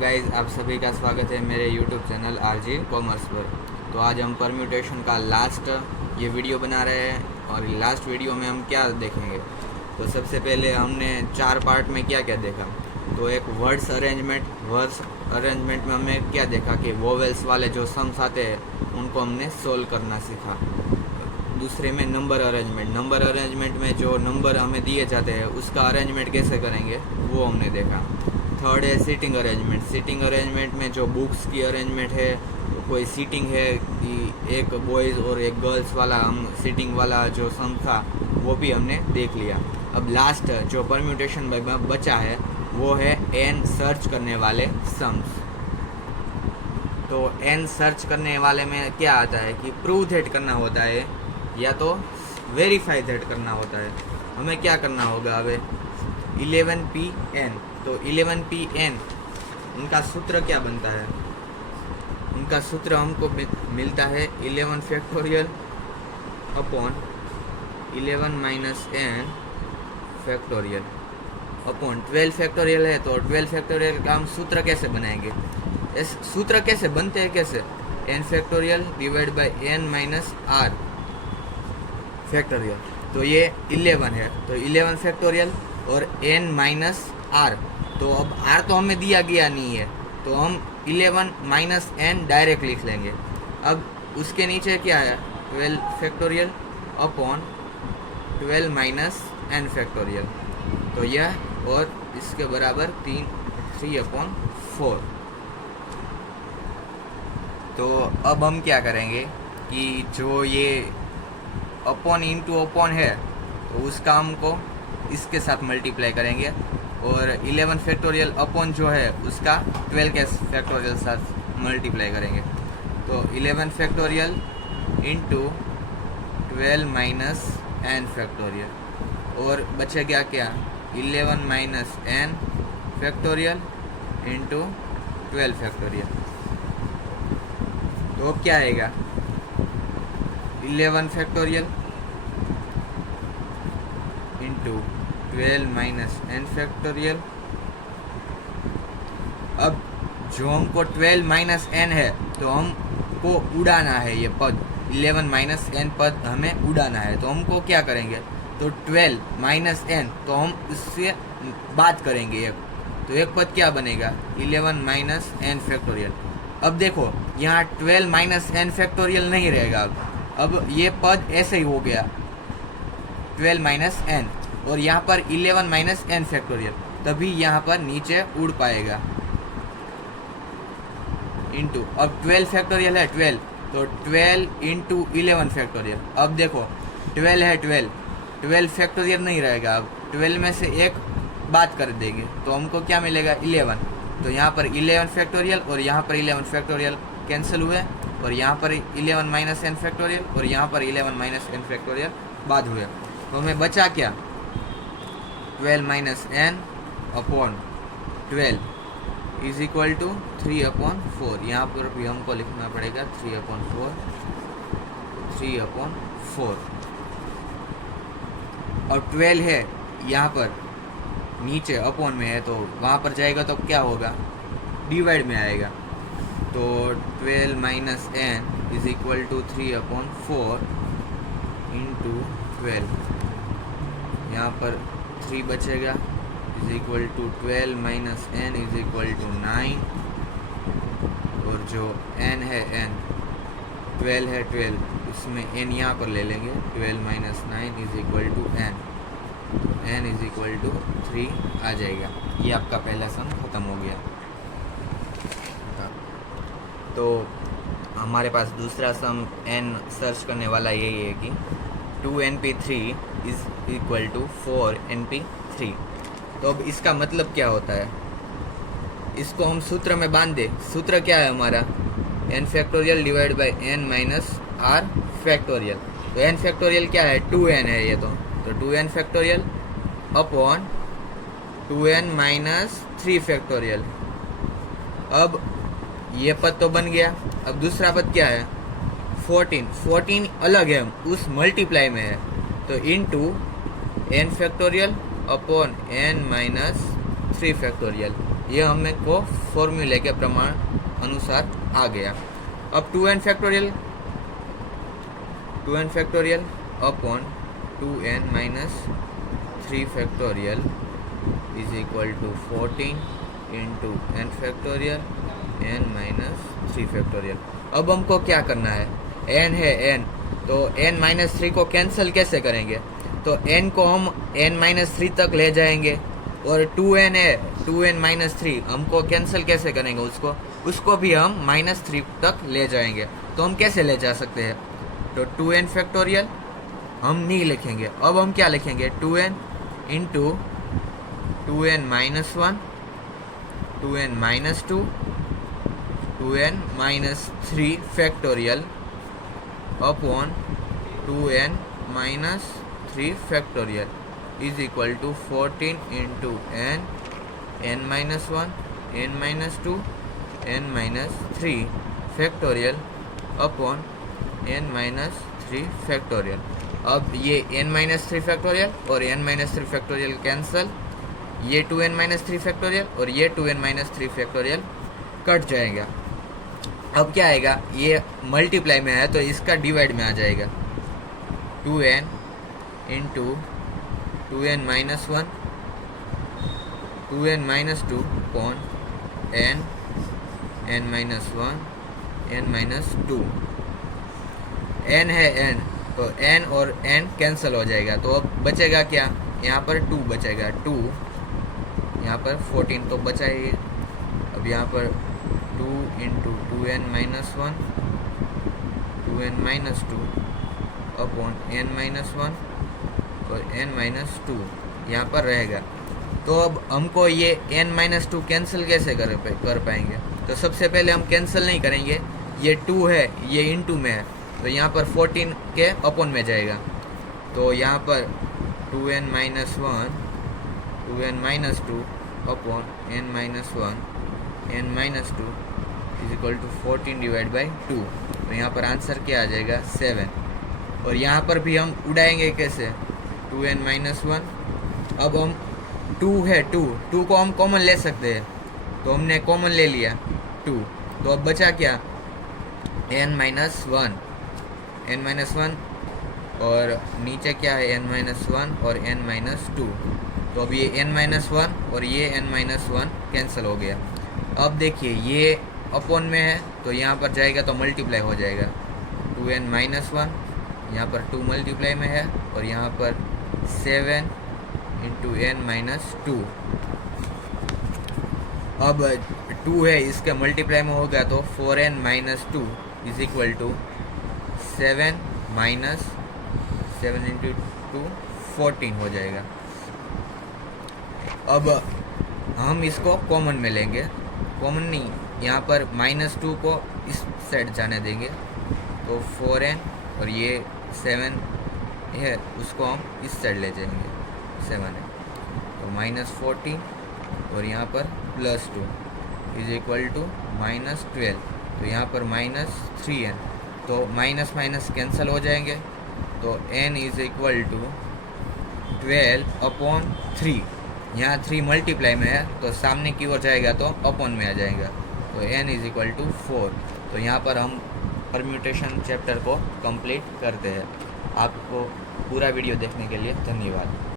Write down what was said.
Guys, आप सभी का स्वागत है मेरे यूट्यूब चैनल आरजी कॉमर्स पर। तो आज हम परम्यूटेशन का लास्ट ये वीडियो बना रहे हैं और लास्ट वीडियो में हम क्या देखेंगे। तो सबसे पहले हमने 4 पार्ट में क्या क्या देखा। तो एक वर्ड्स अरेंजमेंट में हमने क्या देखा कि वोवेल्स वाले जो सम्स आते हैं उनको हमने सोल्व करना सीखा। दूसरे में नंबर अरेंजमेंट में जो नंबर हमें दिए जाते हैं उसका अरेंजमेंट कैसे करेंगे वो हमने देखा। थर्ड है सीटिंग अरेंजमेंट में जो बुक्स की अरेंजमेंट है, कोई सीटिंग है कि एक बॉयज़ और एक गर्ल्स वाला, हम सीटिंग वाला जो सम था वो भी हमने देख लिया। अब लास्ट जो परम्यूटेशन में बचा है वो है एन सर्च करने वाले सम्स। तो एन सर्च करने वाले में क्या आता है कि प्रूव दैट करना होता है या तो वेरीफाई दैट करना होता है। हमें क्या करना होगा अब 11pn। तो 11pn उनका सूत्र क्या बनता है, उनका सूत्र हमको मिलता है 11 factorial upon 11 minus n factorial upon 12 factorial है। तो 12 फैक्टोरियल का हम सूत्र कैसे बनाएंगे, इस सूत्र कैसे बनते हैं, कैसे n factorial divide by n minus r factorial. तो ये 11 है, तो 11 फैक्टोरियल और n माइनस r। तो अब r तो हमें दिया गया नहीं है तो हम 11 माइनस n डायरेक्ट लिख लेंगे। अब उसके नीचे क्या है 12 factorial upon 12 minus n factorial. तो यह और इसके बराबर 3/4। तो अब हम क्या करेंगे कि जो ये अपॉन इंटू अपॉन है तो उसका हमको इसके साथ मल्टीप्लाई करेंगे और 11 फैक्टोरियल अपॉन जो है उसका 12 के फैक्टोरियल साथ मल्टीप्लाई करेंगे। तो 11 factorial into 12 minus n factorial और बचेगा क्या 11 minus n factorial into 12 factorial. तो अब क्या आएगा 11 factorial into 12 minus n factorial. अब जो हमको 12 माइनस n है तो हमको उड़ाना है, ये पद 11 माइनस n पद हमें उड़ाना है। तो हमको क्या करेंगे, तो 12 माइनस n तो हम इससे बात करेंगे एक, तो एक पद क्या बनेगा 11 माइनस n फैक्टोरियल। अब देखो यहाँ 12 माइनस n फैक्टोरियल नहीं रहेगा, अब ये पद ऐसे ही हो गया 12 माइनस n और यहाँ पर 11 माइनस n फैक्टोरियल, तभी यहाँ पर नीचे उड़ पाएगा इंटू। अब 12 फैक्टोरियल है 12, तो 12 इंटू 11 फैक्टोरियल। अब देखो 12 है 12 फैक्टोरियल नहीं रहेगा, अब 12 में से एक बात कर देंगे तो हमको क्या मिलेगा 11। तो यहाँ पर 11 फैक्टोरियल और यहाँ पर 11 फैक्टोरियल कैंसिल हुए और यहाँ पर 11 माइनस n फैक्टोरियल और यहाँ पर 11 माइनस n फैक्टोरियल बाद हुए। तो हमें बचा क्या 12 minus n upon 12 is equal to 3/4। यहाँ पर भी हमको लिखना पड़ेगा 3/4 और 12 है यहाँ पर नीचे अपॉन में है तो वहाँ पर जाएगा तो क्या होगा डिवाइड में आएगा। तो 12 minus n is equal to 3/4 into 12, यहाँ पर 3 बचेगा is equal to 12 minus n is equal to 9 और जो n है n 12 है 12, इसमें n यहाँ पर ले लेंगे 12 minus 9 is equal to n is equal to 3 आ जाएगा। ये आपका पहला सम ख़त्म हो गया। तो हमारे पास दूसरा सम n सर्च करने वाला यही है कि 2np3 is equal to 4np3। तो अब इसका मतलब क्या होता है, इसको हम सूत्र में बांध दे। सूत्र क्या है हमारा n factorial divide by n minus r factorial. तो n फैक्टोरियल क्या है 2n है ये, तो 2n factorial upon 2n minus 3 factorial. अब ये पद तो बन गया। अब दूसरा पद क्या है 14 अलग है, उस मल्टीप्लाई में है, तो into n factorial upon n minus 3 factorial. ये हमें को फॉर्मूले के प्रमाण अनुसार आ गया। अब 2n factorial upon 2n minus 3 factorial is equal to 14 into n factorial n minus 3 factorial. अब हमको क्या करना है, n है n, तो n माइनस 3 को कैंसिल कैसे करेंगे, तो n को हम n माइनस 3 तक ले जाएंगे और 2n है 2n माइनस 3 हमको कैंसिल कैसे करेंगे, उसको भी हम माइनस 3 तक ले जाएंगे। तो हम कैसे ले जा सकते हैं, तो 2n फैक्टोरियल हम नहीं लिखेंगे, अब हम क्या लिखेंगे 2n into 2n minus 1 2n minus 2 2n minus 3 factorial upon 2n minus 3 factorial is equal to 14 into n minus 1 n minus 2 n minus 3 factorial upon n minus 3 factorial. अब ये n माइनस 3 फैक्टोरियल और n minus 3 factorial cancel, ये 2n minus 3 factorial और ये 2n minus 3 factorial cut जाएगा। अब क्या आएगा, ये मल्टीप्लाई में है तो इसका डिवाइड में आ जाएगा, 2n into 2n minus 1 2n minus 2 upon n minus 1 n minus 2। n है n, तो n और n कैंसिल हो जाएगा, तो अब बचेगा क्या, यहाँ पर 2 बचेगा, 2 यहाँ पर 14 तो बचा ही। अब यहाँ पर 2 into 2n minus 1 2n minus 2 upon n minus 1 और n माइनस 2 यहाँ पर रहेगा। तो अब हमको ये n माइनस 2 कैंसिल कैसे कर पाएंगे, तो सबसे पहले हम कैंसिल नहीं करेंगे, ये 2 है ये इंटू में है तो यहाँ पर 14 के अपॉन में जाएगा, तो यहाँ पर 2n minus 1 2n minus 2 upon n minus 1 n minus 2 is equal to 14 divide by 2। तो यहाँ पर आंसर क्या आ जाएगा 7। और यहाँ पर भी हम उड़ाएंगे कैसे, 2n माइनस 1, अब हम 2 है 2 को हम कॉमन ले सकते हैं, तो हमने कॉमन ले लिया 2, तो अब बचा क्या n माइनस 1 और नीचे क्या है n माइनस 1 और n माइनस 2, तो अब ये n माइनस 1 और ये n माइनस 1 कैंसिल हो गया। अब देखिए ये अपॉन में है तो यहाँ पर जाएगा तो मल्टीप्लाई हो जाएगा, 2n माइनस 1 यहाँ पर 2 मल्टीप्लाई में है और यहाँ पर 7 इंटू n माइनस 2। अब 2 है इसके मल्टीप्लाई में होगा तो 4n minus 2 is equal to 7 minus 7 into 2 14 हो जाएगा। अब हम इसको कॉमन में लेंगे, कॉमन नहीं यहाँ पर माइनस 2 को इस साइड जाने देंगे, तो 4n और ये 7 है उसको हम इस साइड ले जाएंगे, 7 है तो माइनस 14 और यहाँ पर plus 2 is equal to minus 12, तो यहाँ पर माइनस 3n, तो माइनस माइनस कैंसिल हो जाएंगे, तो n is equal to 12 upon 3, यहाँ 3 मल्टीप्लाई में है तो सामने की ओर जाएगा तो अपॉन में आ जाएगा, तो n इज इक्वल टू 4। तो यहाँ पर हम परम्यूटेशन चैप्टर को कंप्लीट करते हैं। आपको पूरा वीडियो देखने के लिए धन्यवाद।